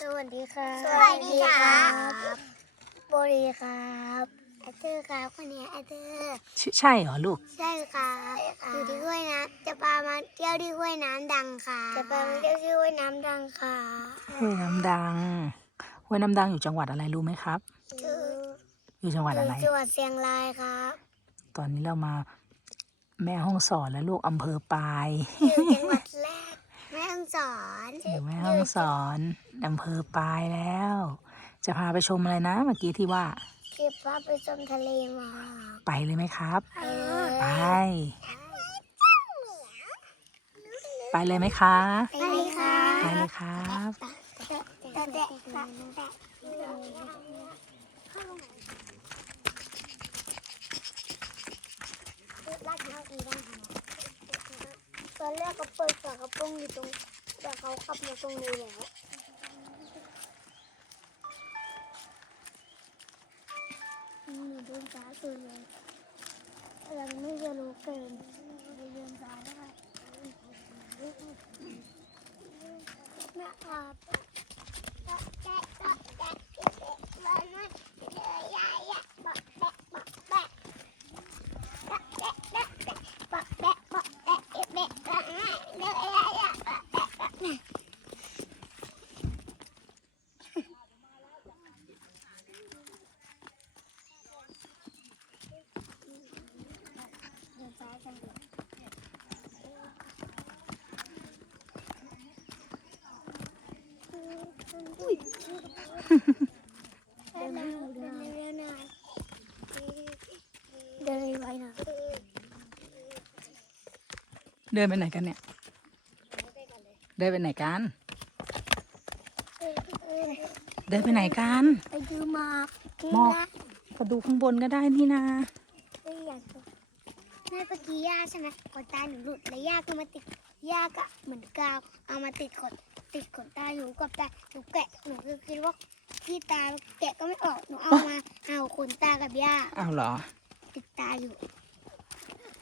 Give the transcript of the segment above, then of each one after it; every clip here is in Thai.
สวัสดีครับสวัสดีครับโบรีครับแอเธอร์ครับคนนี้แอเธอร์ใช่เหรอลูก ใช่ครับอยู่ที่ห้วยน้ำจะพามาเที่ยวที่ห้วยน้ำดังค่ะ จะพามาเที่ยวที่ห้วยน้ำดังค่ะห้วยน้ำดังห้วยน้ำดังอยู่จังหวัดอะไรรู้ไหมครับ อยู่จังหวัดอะไรจังหวัดเชียงรายครับ ตอนนี้เรามาแม่ห้องสอนและลูกอำเภอปลายอยู่จังหวัดแรกแม่ห้องสอน ถึงแม่ห้องสอนอำเภอปลายแล้ว จะพาไปชมอะไรนะเมื่อกี้ที่ว่าเก็บว่าไปชมทะเลมอไปเลยไหมครับ ไป ไปเลยไหมคะ ไปเลยครับไปเลยครับตอนแรกก็เปิดฝากระโปรงอยู่ตรง แต่เขาขับมาตรงนี้แล้วหนูดินซ้ายสุดเลยยังไม่จะรู้เกินเดินซ้ายได้แม่อาบแก เดินไปไหนกันเนี่ย เดินไปไหนกัน เดินไปไหนกัน ไปดูหมอกหมอกก็ดูข้างบนก็ได้นี่นะแม่เมื่อกี้ย่าใช่ไหมขนตาหนูหลุดแล้วย่าก็มาติดย่าก็เหมือนกาวเอามาติดขนติดขนตาหนูกับตาหนูแกะหนูก็คิดว่าที่ตาแกะก็ไม่ออกหนูเอามาเอาขนตากับย่าเอาเหรอ ติดตาอยู่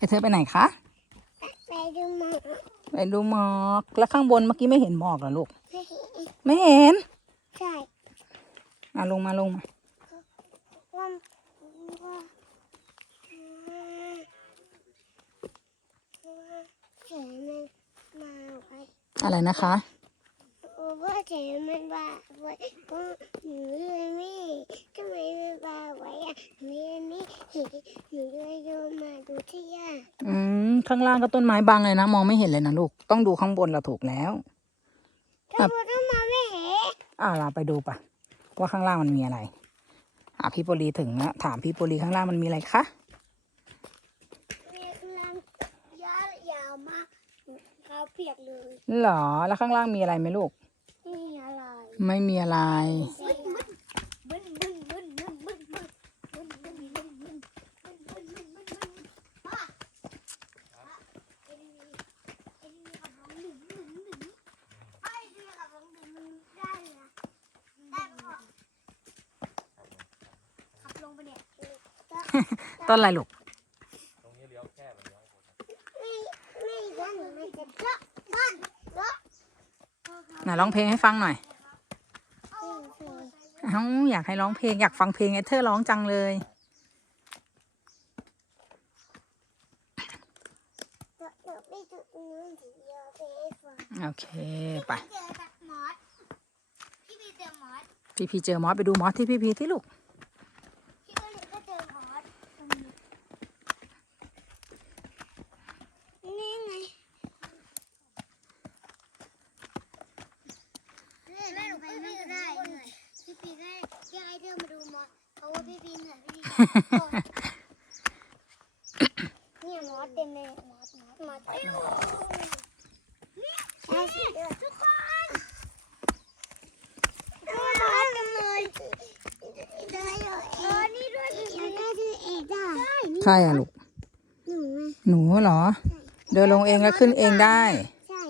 ไอเธอไปไหนคะ ไปดูหมอไปดูหมอก แล้วข้างบนเมื่อกี้ไม่เห็นหมอกเหรอลูก ไม่เห็นไม่เห็นใช่อะลงมาลงมาว่าว่าเสียมันมาไว้อะไรนะคะ ว่าเสียมันมาไว้ว่าหนูเลยไม่ทำไมมันมาไว้อะหนูยังไม่เห็นหนูเลยโยนมาดู ที่ย่าอืมข้างล่างก็ต้นไม้บังเลยนะ มองไม่เห็นเลยนะลูก ต้องดูข้างบนเราถูกแล้วถ้าพูดต้องมาไม่เห็นอ่าเราไปดูปะว่าข้างล่างมันมีอะไร อะพี่โปรีถึงแล้วถามพี่โปรีข้างล่างมันมีอะไรคะมีลำยาวยาวมากเขาเปียกเลยหรอแล้วข้างล่างมีอะไรไหมลูกไม่มีอะไร ไม่มีอะไรบึ้ ต้นอะไรลูกไหนร้องเพลงให้ฟังหน่อยเอาอยากให้ร้องเพลงอยากฟังเพลงไอเธอร้องจังเลยโอเคไปพี่พีเจอมอสไปดูมอสที่พี่พีที่ลูก เนี่ยมอสเต็มเลยมอสมอสมอสเอาสิทุกคนดูมอสเต็มเลยเออนี่ด้วยอีกน่าชื่อเอกได้ใช่นี่ใครอะลูกหนูไงหนูเหรอ เดินลงเองแล้วขึ้นเองได้ ใช่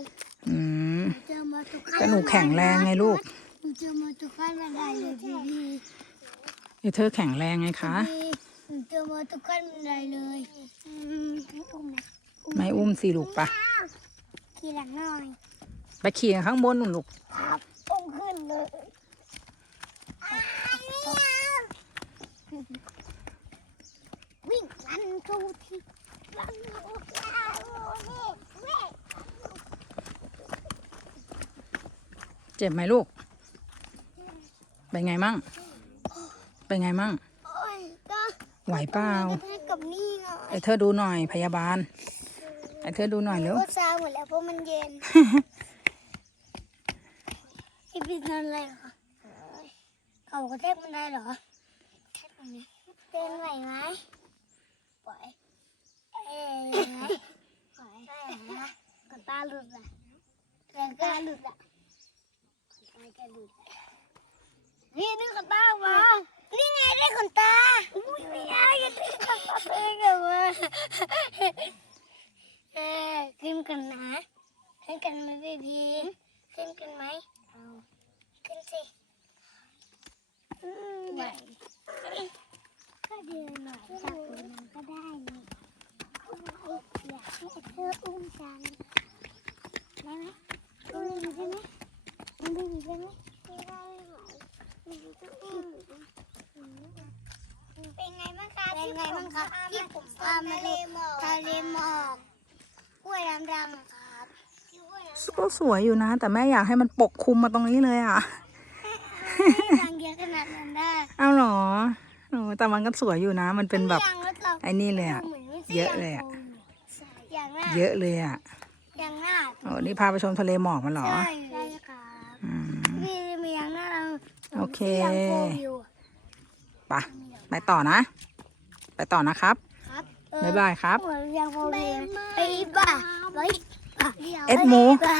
อืมเจอมอสทุกขั้นก็หนูแข็งแรงไงลูก หนูเจอมอสทุกขั้นบันไดเลยพี่พี่ เดี๋ยวเธอแข็งแรงไงคะพี่หนูเจอมอสทุกขั้นบันไดเลยอืมให้อุ้มไหมไม่อุ้มสิลูกปะขี่หลังหน่อยไปขี่ข้างบนนู่นลูกครับอุ้มขึ้นเลยวิ่งลันทูทีลันทูทีเว้ยเจ็บไหมลูก เป็นไงมั่ง เป็นไงมั่งโอ้ยก็ไหวเปล่ากระแทกกับนี่ไงไอเธอดูหน่อยพยาบาลไอเธอดูหน่อยเร็วก็ซาหมดแล้วเพราะมันเย็นพี่พี่นอนอะไรเหรอเขากระแทกมันได้เหรอแทกตรงนี้เต้นไหวไหมปล่อยเอ้ยไหมปล่อยได้เหรอกดตาหลุดอะแรงก็หลุดอะกดตาก็หลุดอะนี่นึกขนตาออกมานี่ไงได้ขนตาอุ้ยไม่ได้อย่าดึงขนตาตัวเองออกมาเออขึ้นกันนะขึ้นกันไหมพี่พีขึ้นกันไหมเอาขึ้นสิอืมไหวก็เดินหน่อยจับตัวมันก็ได้นี่อยากให้ เธออุ้มจังได้ไหมอุ้มใช่ไหมอุ้มใช่ไหมไม่ได้ไหวมันจะอุ้มเป็นไงบ้างคะเป็นไงบ้างคะที่ผมพามาเลยทะเลหมอกกล้วยน้ำดำอะครับกล้วยน้ำก็สวยอยู่นะ แต่แม่อยากให้มันปกคลุมมาตรงนี้เลยอะทางเยอะขนาดนั้นได้เอาเหรอโอ้แต่มันก็สวยอยู่นะ มันเป็นแบบยางรถเราไอ้นี่เลยอะหมืนไม่ใช่เยอะเลยอะางโกง อย่างหน้าเยอะเลยอะอย่างหน้าโอ้นี่พาไปชมทะเลหมอกมันเหรอ ใช่ใช่ครับอืม มีมีอย่างหน้าเราโอเคที่ยังโกงอยู่ไปะไปต่อนะ ไปต่อนะครับ ครับบ๊ายบายครับ เหมือนยังโกงอยู่ไปบ้าไปบ้าเอ็ดหมู ไป